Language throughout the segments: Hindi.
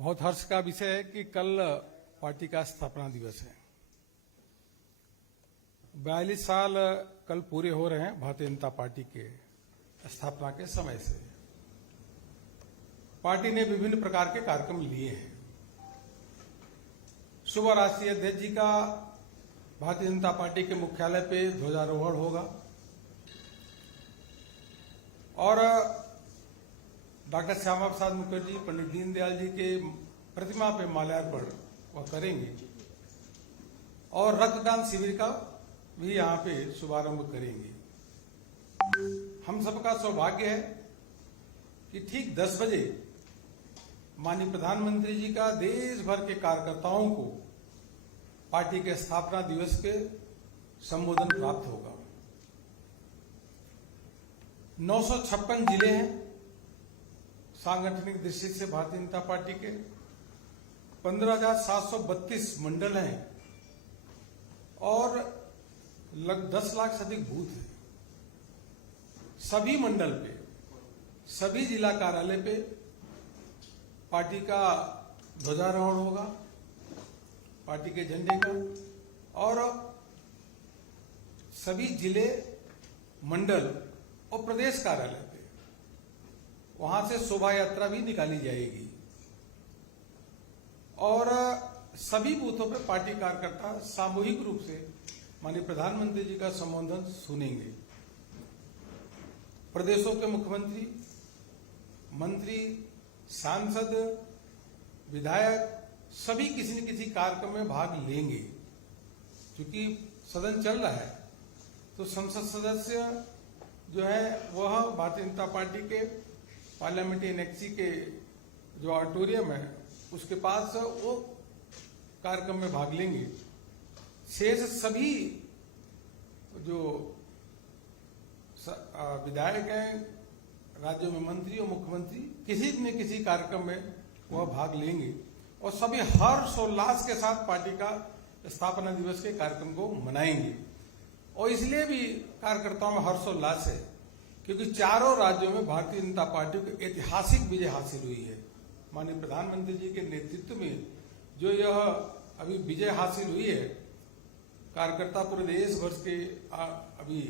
बहुत हर्ष का विषय है कि कल पार्टी का स्थापना दिवस है। 42 साल कल पूरे हो रहे हैं भारतीय जनता पार्टी के स्थापना के समय से। पार्टी ने विभिन्न प्रकार के कार्यक्रम लिए हैं। सुबह राष्ट्रीय अध्यक्ष जी का भारतीय जनता पार्टी के मुख्यालय पे ध्वजारोहण होगा और डॉक्टर श्यामा प्रसाद मुखर्जी, पंडित दीनदयाल जी के प्रतिमा पे माल्यार्पण वह करेंगे और रक्तदान शिविर का भी यहाँ पे शुभारंभ करेंगे। हम सबका सौभाग्य है कि ठीक 10 बजे माननीय प्रधानमंत्री जी का देश भर के कार्यकर्ताओं को पार्टी के स्थापना दिवस के संबोधन प्राप्त होगा। 956 जिले हैं सांगठनिक दृष्टि से भारतीय जनता पार्टी के, 15,732 मंडल हैं और लगभग 10 लाख से अधिक बूथ हैं। सभी मंडल पे, सभी जिला कार्यालय पे पार्टी का ध्वजारोहण होगा, पार्टी के झंडे का, और सभी जिले, मंडल और प्रदेश कार्यालय पे वहां से शोभा यात्रा भी निकाली जाएगी और सभी बूथों पे पार्टी कार्यकर्ता सामूहिक रूप से माननीय प्रधानमंत्री जी का संबोधन सुनेंगे। प्रदेशों के मुख्यमंत्री, मंत्री, सांसद, विधायक सभी किसी न किसी कार्यक्रम में भाग लेंगे। क्योंकि सदन चल रहा है तो संसद सदस्य जो है वह भारतीय जनता पार्टी के पार्लियामेंट्री एनेक्सी के जो ऑडिटोरियम है उसके पास वो कार्यक्रम में भाग लेंगे। शेष सभी जो विधायक हैं, राज्यों में मंत्री और मुख्यमंत्री किसी न किसी कार्यक्रम में वह भाग लेंगे और सभी हर्षोल्लास के साथ पार्टी का स्थापना दिवस के कार्यक्रम को मनाएंगे। और इसलिए भी कार्यकर्ताओं में हर्षोल्लास है क्योंकि चारों राज्यों में भारतीय जनता पार्टी को ऐतिहासिक विजय हासिल हुई है। माननीय प्रधानमंत्री जी के नेतृत्व में जो यह अभी विजय हासिल हुई है, कार्यकर्ता पूरे देश भर के अभी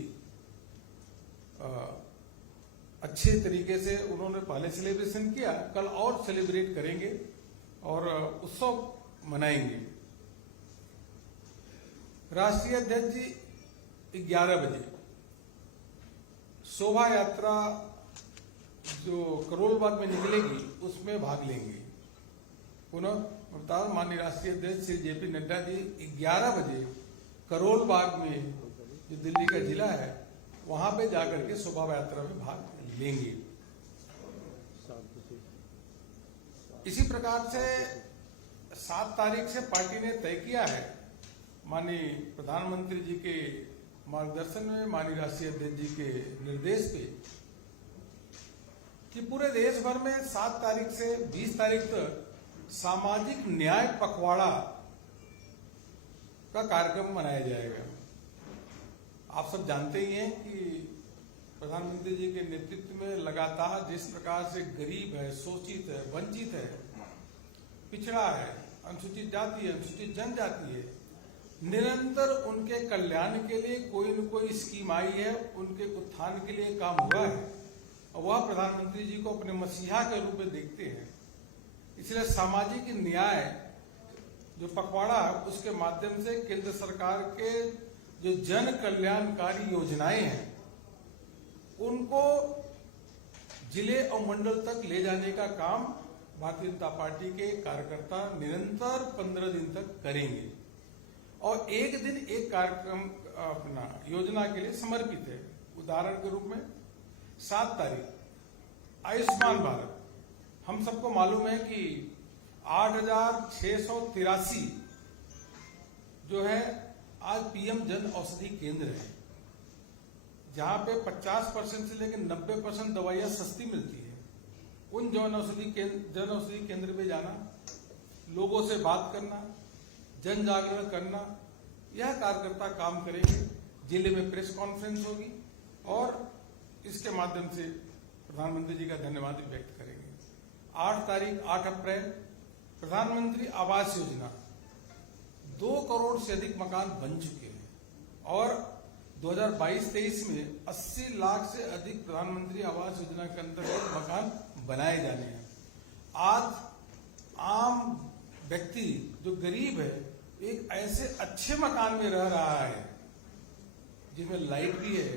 अच्छे तरीके से उन्होंने पहले सेलिब्रेशन किया, कल और सेलिब्रेट करेंगे और उत्सव मनाएंगे। राष्ट्रीय अध्यक्ष जी 11 बजे शोभा यात्रा जो करोल बाग में निकलेगी उसमें भाग लेंगे। पुनः बता माननीय राष्ट्रीय अध्यक्ष श्री जेपी नड्डा जी 11 बजे करोल बाग में जो दिल्ली का जिला है वहां पे जाकर के शोभा यात्रा में भाग लेंगे। इसी प्रकार से 7 तारीख से पार्टी ने तय किया है माननीय प्रधानमंत्री जी के मार्गदर्शन में, माननीय राष्ट्रीय अध्यक्ष जी के निर्देश पे कि पूरे देश भर में 7 तारीख से 20 तारीख तक सामाजिक न्याय पखवाड़ा का कार्यक्रम मनाया जाएगा। आप सब जानते ही हैं कि प्रधानमंत्री जी के नेतृत्व में लगातार जिस प्रकार से गरीब है, शोषित है, वंचित है, पिछड़ा है, अनुसूचित जाति है, अनुसूचित जनजाति है, निरंतर उनके कल्याण के लिए कोई न कोई स्कीम आई है, उनके उत्थान के लिए काम हुआ है और वह प्रधानमंत्री जी को अपने मसीहा के रूप में देखते हैं। इसलिए सामाजिक न्याय जो पखवाड़ा है उसके माध्यम से केंद्र सरकार के जो जन कल्याणकारी योजनाएं हैं उनको जिले और मंडल तक ले जाने का काम भारतीय जनता पार्टी के कार्यकर्ता निरंतर 15 दिन तक करेंगे और एक दिन एक कार्यक्रम अपना योजना के लिए समर्पित है। उदाहरण के रूप में 7 तारीख आयुष्मान भारत, हम सबको मालूम है कि 8,683 जो है आज पीएम जन औषधि केंद्र है जहां पे 50% से लेकर 90% दवाइयां सस्ती मिलती है। उन जन औषधि केंद्र पे जाना, लोगों से बात करना, जन जागरण करना, यह कार्यकर्ता काम करेंगे। जिले में प्रेस कॉन्फ्रेंस होगी और इसके माध्यम से प्रधानमंत्री जी का धन्यवाद व्यक्त करेंगे। 8 तारीख 8 अप्रैल प्रधानमंत्री आवास योजना 2 करोड़ से अधिक मकान बन चुके हैं और 2022-23 में 80 लाख से अधिक प्रधानमंत्री आवास योजना के अंतर्गत मकान बनाए जाने हैं। आज आम व्यक्ति जो गरीब है एक ऐसे अच्छे मकान में रह रहा है जिसमें लाइट भी है,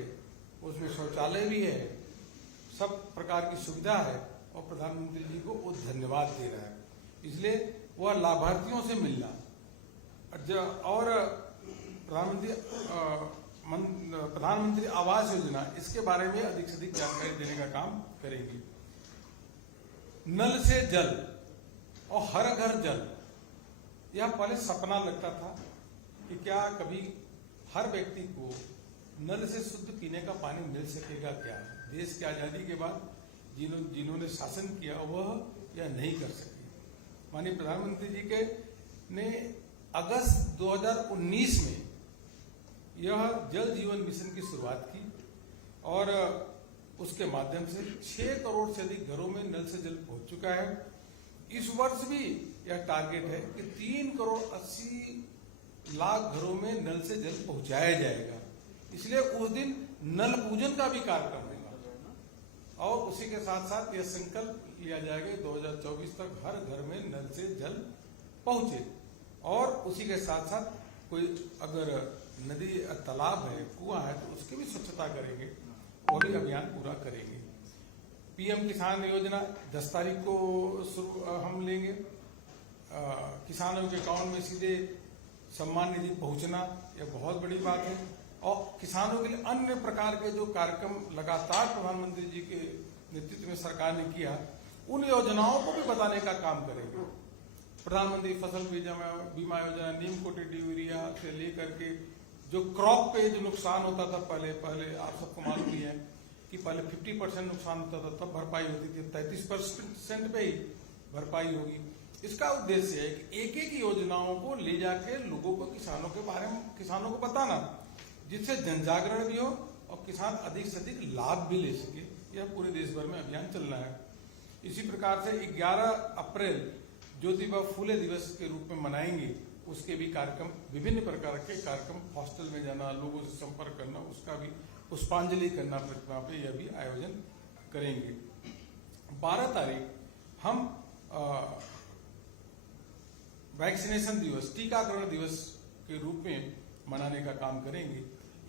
उसमें शौचालय भी है, सब प्रकार की सुविधा है और प्रधानमंत्री जी को वो धन्यवाद दे रहा है। इसलिए वह लाभार्थियों से मिलना और प्रधानमंत्री आवास योजना इसके बारे में अधिक से अधिक जानकारी देने का काम करेंगे। नल से जल और हर घर जल, यह पहले सपना लगता था कि क्या कभी हर व्यक्ति को नल से शुद्ध पीने का पानी मिल सकेगा क्या। देश की आजादी के बाद जिन्होंने शासन किया वह यह नहीं कर सके। माननीय प्रधानमंत्री जी के ने अगस्त 2019 में यह जल जीवन मिशन की शुरुआत की और उसके माध्यम से 6 करोड़ से अधिक घरों में नल से जल पहुंच चुका है। इस वर्ष भी यह टारगेट है कि 3 करोड़ 80 लाख घरों में नल से जल पहुंचाया जाएगा। इसलिए उस दिन नल पूजन का भी कार्यक्रम होगा और उसी के साथ साथ यह संकल्प लिया जाएगा 2024 तक हर घर में नल से जल पहुंचे और उसी के साथ साथ कोई अगर नदी तालाब है, कुआं है तो उसकी भी स्वच्छता करेंगे, वो भी अभियान पूरा करेंगे। पीएम किसान योजना 10 तारीख को हम लेंगे। किसानों के अकाउंट में सीधे सम्मान निधि पहुंचना यह बहुत बड़ी बात है और किसानों के लिए अन्य प्रकार के जो कार्यक्रम लगातार प्रधानमंत्री जी के नेतृत्व में सरकार ने किया उन योजनाओं को भी बताने का काम करेंगे। प्रधानमंत्री फसल बीमा योजना, नीम कोटेड यूरिया से लेकर के जो क्रॉप पे जो नुकसान होता था पहले आप सबको मालूम ही है कि पहले 50% नुकसान होता था, तब भरपाई होती थी, 33% पे ही भरपाई होगी। इसका उद्देश्य है कि एक एक योजनाओं को ले जाके लोगों को किसानों के बारे में किसानों को बताना, जिससे जनजागरण भी हो और किसान अधिक से अधिक लाभ भी ले सके। यह पूरे देश भर में अभियान चल रहा है। इसी प्रकार से 11 अप्रैल ज्योतिबा फूले दिवस के रूप में मनाएंगे। उसके भी कार्यक्रम, विभिन्न प्रकार के कार्यक्रम, हॉस्टल में जाना, लोगों से संपर्क करना, उसका भी पुष्पांजलि करना प्रतिमा पे, यह भी आयोजन करेंगे। 12 तारीख हम वैक्सीनेशन दिवस, टीकाकरण दिवस के रूप में मनाने का काम करेंगे।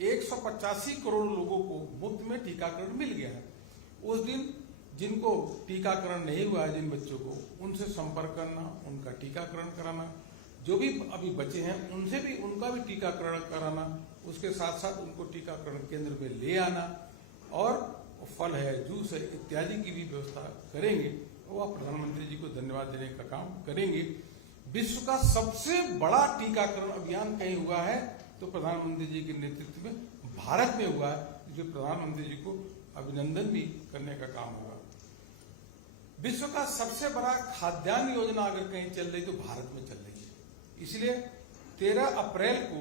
185 करोड़ लोगों को मुफ्त में टीकाकरण मिल गया है। उस दिन जिनको टीकाकरण नहीं हुआ है, जिन बच्चों को, उनसे संपर्क करना, उनका टीकाकरण कराना, जो भी अभी बचे हैं उनसे भी उनका भी टीकाकरण कराना, उसके साथ साथ उनको टीकाकरण केंद्र में ले आना और फल है, जूस है इत्यादि की भी व्यवस्था करेंगे। वह प्रधानमंत्री जी को धन्यवाद देने का काम करेंगे। विश्व का सबसे बड़ा टीकाकरण अभियान कहीं हुआ है तो प्रधानमंत्री जी के नेतृत्व में भारत में हुआ है, जिसमें प्रधानमंत्री जी को अभिनंदन भी करने का काम होगा। विश्व का सबसे बड़ा खाद्यान्न योजना अगर कहीं चल रही तो भारत में चल रही है। इसलिए 13 अप्रैल को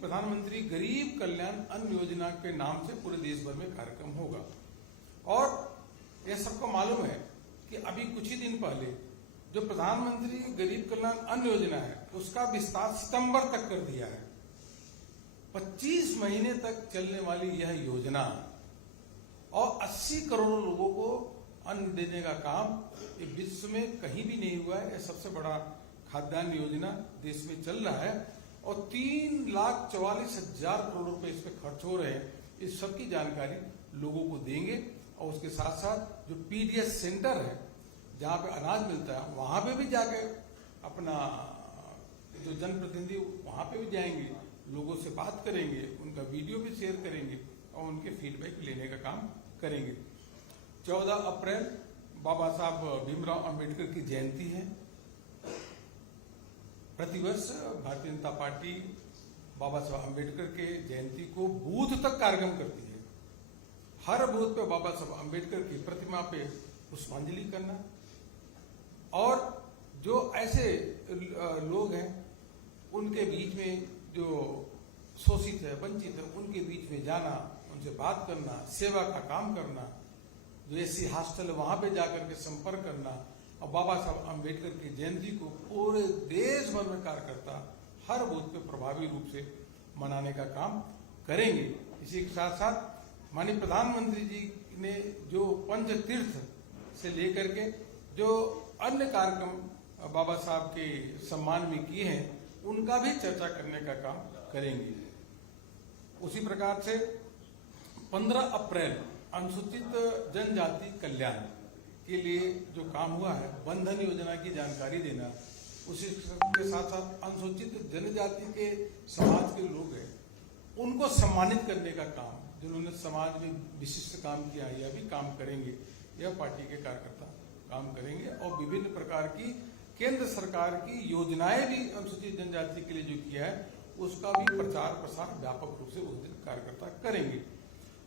प्रधानमंत्री गरीब कल्याण अन्न योजना के नाम से पूरे देश भर में कार्यक्रम होगा। और यह सबको मालूम है कि अभी कुछ ही दिन पहले जो प्रधानमंत्री गरीब कल्याण अन्न योजना है उसका विस्तार सितंबर तक कर दिया है। 25 महीने तक चलने वाली यह योजना और 80 करोड़ लोगों को अन्न देने का काम ये विश्व में कहीं भी नहीं हुआ है। यह सबसे बड़ा खाद्यान्न योजना देश में चल रहा है और 3,44,000 करोड़ रुपए इस पर खर्च हो रहे हैं। इस सब की जानकारी लोगों को देंगे और उसके साथ साथ जो पीडीएस सेंटर है जहाँ पे अनाज मिलता है वहां पे भी जाके अपना जो जनप्रतिनिधि वहां पे भी जाएंगे, लोगों से बात करेंगे, उनका वीडियो भी शेयर करेंगे और उनके फीडबैक लेने का काम करेंगे। 14 अप्रैल बाबा साहब भीमराव अंबेडकर की जयंती है। प्रतिवर्ष भारतीय जनता पार्टी बाबा साहब अंबेडकर के जयंती को बूथ तक कार्यक्रम करती है। हर बूथ पे बाबा साहब अंबेडकर की प्रतिमा पे पुष्पांजलि करना और जो ऐसे लोग हैं उनके बीच में जो शोषित है, वंचित है, उनके बीच में जाना, उनसे बात करना, सेवा का काम करना, जो ऐसी हॉस्टल है वहां पे जाकर के संपर्क करना और बाबा साहब अम्बेडकर की जयंती को पूरे देश भर में कार्यकर्ता हर बूथ पे प्रभावी रूप से मनाने का काम करेंगे। इसी के साथ साथ माननीय प्रधानमंत्री जी ने जो पंच तीर्थ से लेकर के जो अन्य कार्यक्रम बाबा साहब के सम्मान में किए हैं, उनका भी चर्चा करने का काम करेंगे। उसी प्रकार से 15 अप्रैल अनुसूचित जनजाति कल्याण के लिए जो काम हुआ है, बंधन योजना की जानकारी देना, उसी के साथ साथ अनुसूचित जनजाति के समाज के लोग हैं उनको सम्मानित करने का काम, जिन्होंने समाज में विशिष्ट काम किया, यह भी काम करेंगे। यह पार्टी के कार्यकर्ता काम करेंगे और विभिन्न प्रकार की केंद्र सरकार की योजनाएं भी अनुसूचित जनजाति के लिए जो किया है उसका भी प्रचार प्रसार व्यापक रूप से उस दिन कार्यकर्ता करेंगे।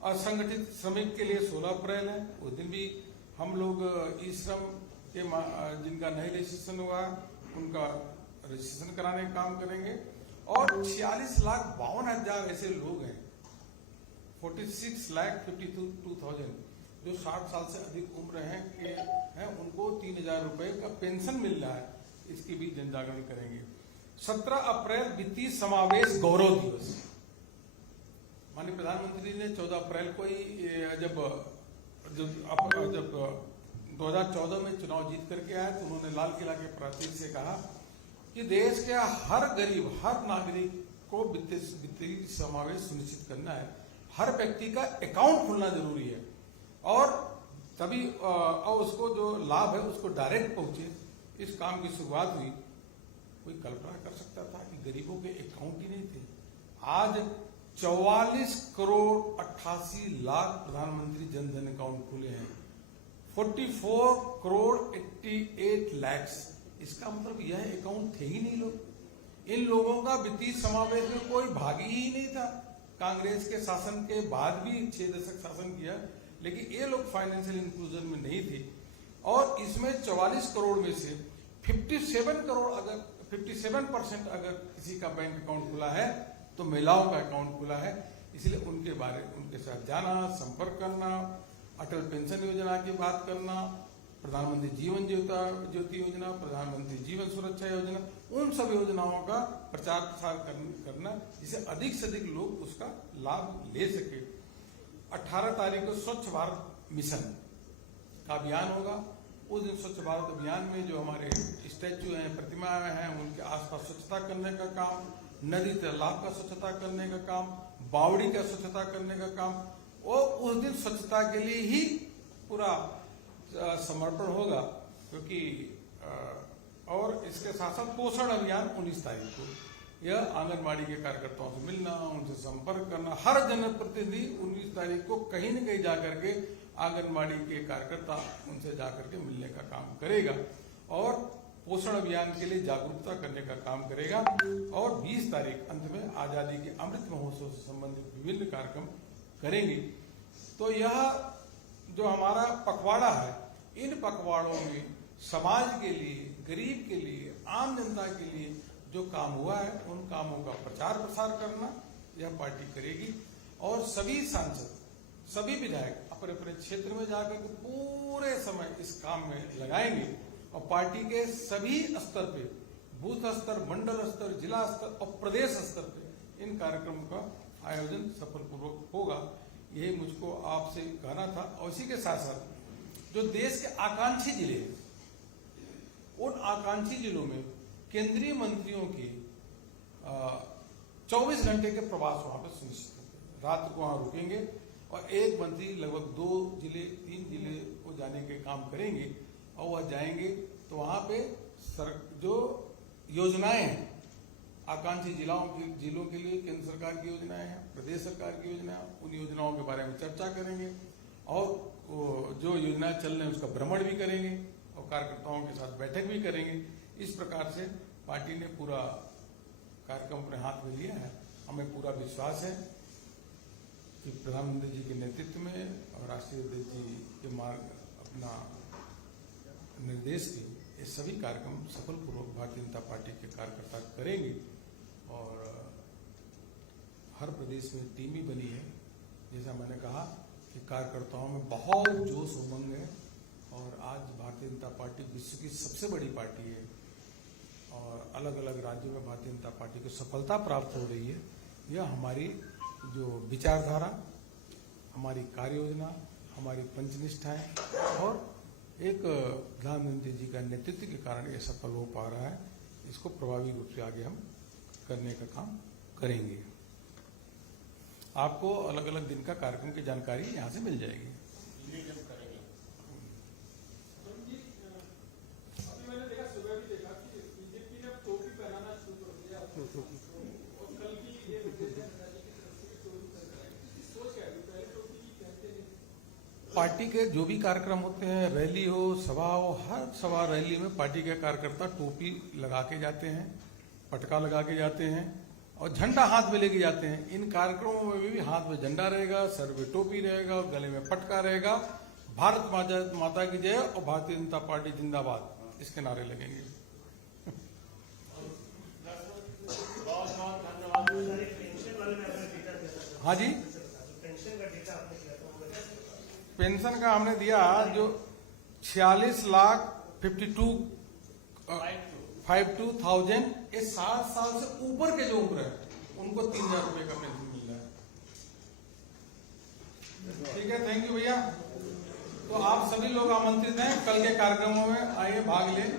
और संगठित श्रमिक के लिए 16 अप्रैल है, उस दिन भी हम लोग ई श्रम के जिनका नया रजिस्ट्रेशन हुआ उनका रजिस्ट्रेशन कराने का काम करेंगे। और 46,52,000 ऐसे लोग हैं, 46,52,000 जो 60 साल से अधिक उम्र हैं उनको 3,000 रुपए का पेंशन मिल रहा है, इसकी भी जन जागरण करेंगे। 17 अप्रैल वित्तीय समावेश गौरव दिवस। माननीय प्रधानमंत्री ने 14 अप्रैल को ही जब 2014 में चुनाव जीत करके आए तो उन्होंने लाल किला के प्राचीर से कहा कि देश के हर गरीब, हर नागरिक को वित्तीय समावेश सुनिश्चित करना है, हर व्यक्ति का अकाउंट खुलना जरूरी है और तभी और उसको जो लाभ है उसको डायरेक्ट पहुंचे। इस काम की शुरुआत हुई। कोई कल्पना कर सकता था कि गरीबों के अकाउंट ही नहीं थे। आज 44 करोड़ 88 लाख प्रधानमंत्री जन धन अकाउंट खुले हैं, 44 करोड़ 88 लाख। इसका मतलब यह अकाउंट थे ही नहीं लोग। इन लोगों का वित्तीय समावेश में कोई भागी ही नहीं था। कांग्रेस के शासन के बाद भी 6 दशक शासन किया, लेकिन ये लोग फाइनेंशियल इंक्लूजन में नहीं थे। और इसमें 44 करोड़ में से 57% अगर किसी का बैंक अकाउंट खुला है तो महिलाओं का अकाउंट खुला है। इसलिए उनके साथ जाना, संपर्क करना, अटल पेंशन योजना की बात करना, प्रधानमंत्री जीवन ज्योति योजना, प्रधानमंत्री जीवन सुरक्षा योजना, उन सब योजनाओं का प्रचार प्रसार करना जिससे अधिक से अधिक लोग उसका लाभ ले सके। 18 तारीख को स्वच्छ भारत मिशन का अभियान होगा। उस दिन स्वच्छ भारत अभियान में जो हमारे स्टैचू हैं, प्रतिमाएं हैं, उनके आसपास स्वच्छता करने का काम, नदी तालाब का स्वच्छता करने का काम, बावड़ी का स्वच्छता करने का काम, और उस दिन स्वच्छता के लिए ही पूरा समर्पण होगा। क्योंकि और इसके साथ साथ पोषण अभियान 19 तारीख को, यह आंगनबाड़ी के कार्यकर्ताओं से मिलना, उनसे संपर्क करना। हर जनप्रतिनिधि 19 तारीख को कहीं न कहीं जाकर के आंगनबाड़ी के कार्यकर्ता उनसे जाकर के मिलने का काम करेगा और पोषण अभियान के लिए जागरूकता करने का काम करेगा। और 20 तारीख अंत में आजादी के अमृत महोत्सव से संबंधित विभिन्न कार्यक्रम करेंगे। तो यह जो हमारा पखवाड़ा है, इन पखवाड़ों में समाज के लिए, गरीब के लिए, आम जनता के लिए जो काम हुआ है उन कामों का प्रचार प्रसार करना यह पार्टी करेगी। और सभी सांसद, सभी विधायक अपने अपने क्षेत्र में जाकर के पूरे समय इस काम में लगाएंगे और पार्टी के सभी स्तर पे, बूथ स्तर, मंडल स्तर, जिला स्तर और प्रदेश स्तर पे इन कार्यक्रमों का आयोजन सफलपूर्वक होगा। यही मुझको आपसे कहना था। और इसी के साथ साथ जो देश के आकांक्षी जिले हैं, उन आकांक्षी जिलों में केंद्रीय मंत्रियों के 24 घंटे के प्रवास वहां पर सुनिश्चित होंगे। रात को वहां रुकेंगे और एक मंत्री लगभग 2 जिले 3 जिले को जाने के काम करेंगे और वह जाएंगे तो वहां पे जो योजनाएं हैं आकांक्षी जिलों के लिए, केंद्र सरकार की योजनाएं हैं, प्रदेश सरकार की योजनाएं, उन योजनाओं के बारे में चर्चा करेंगे और जो योजनाएं चल रही हैं उसका भ्रमण भी करेंगे और कार्यकर्ताओं के साथ बैठक भी करेंगे। इस प्रकार से पार्टी ने पूरा कार्यक्रम अपने हाथ में लिया है। हमें पूरा विश्वास है कि प्रधानमंत्री जी के नेतृत्व में और राष्ट्रीय अध्यक्ष जी के मार्ग अपना निर्देश के ये सभी कार्यक्रम सफलपूर्वक भारतीय जनता पार्टी के कार्यकर्ता करेंगे। और हर प्रदेश में टीम ही बनी है। जैसा मैंने कहा कि कार्यकर्ताओं में बहुत जोश उमंग है और आज भारतीय जनता पार्टी विश्व की सबसे बड़ी पार्टी है और अलग अलग राज्यों में भारतीय जनता पार्टी को सफलता प्राप्त हो रही है। यह हमारी जो विचारधारा, हमारी कार्य योजना, हमारी पंचनिष्ठाएं और एक प्रधानमंत्री जी का नेतृत्व के कारण ये सफल हो पा रहा है। इसको प्रभावी रूप से आगे हम करने का काम करेंगे। आपको अलग अलग दिन का कार्यक्रम की जानकारी यहाँ से मिल जाएगी। पार्टी के जो भी कार्यक्रम होते हैं, रैली हो, सभा हो, हर सभा रैली में पार्टी के कार्यकर्ता टोपी लगा के जाते हैं, पटका लगा के जाते हैं और झंडा हाथ में लेके जाते हैं। इन कार्यक्रमों में भी हाथ में झंडा रहेगा, सर पे टोपी रहेगा, गले में पटका रहेगा। भारत माता की जय और भारतीय जनता पार्टी जिंदाबाद, इसके नारे लगेंगे। हाँ जी, पेंशन का हमने दिया जो 46,52,000 ये 60 साल से ऊपर के जो उम्र है उनको 3,000 रुपए का पेंशन मिल रहा है। ठीक है, थैंक यू भैया। तो आप सभी लोग आमंत्रित हैं, कल के कार्यक्रमों में आइए, भाग लें।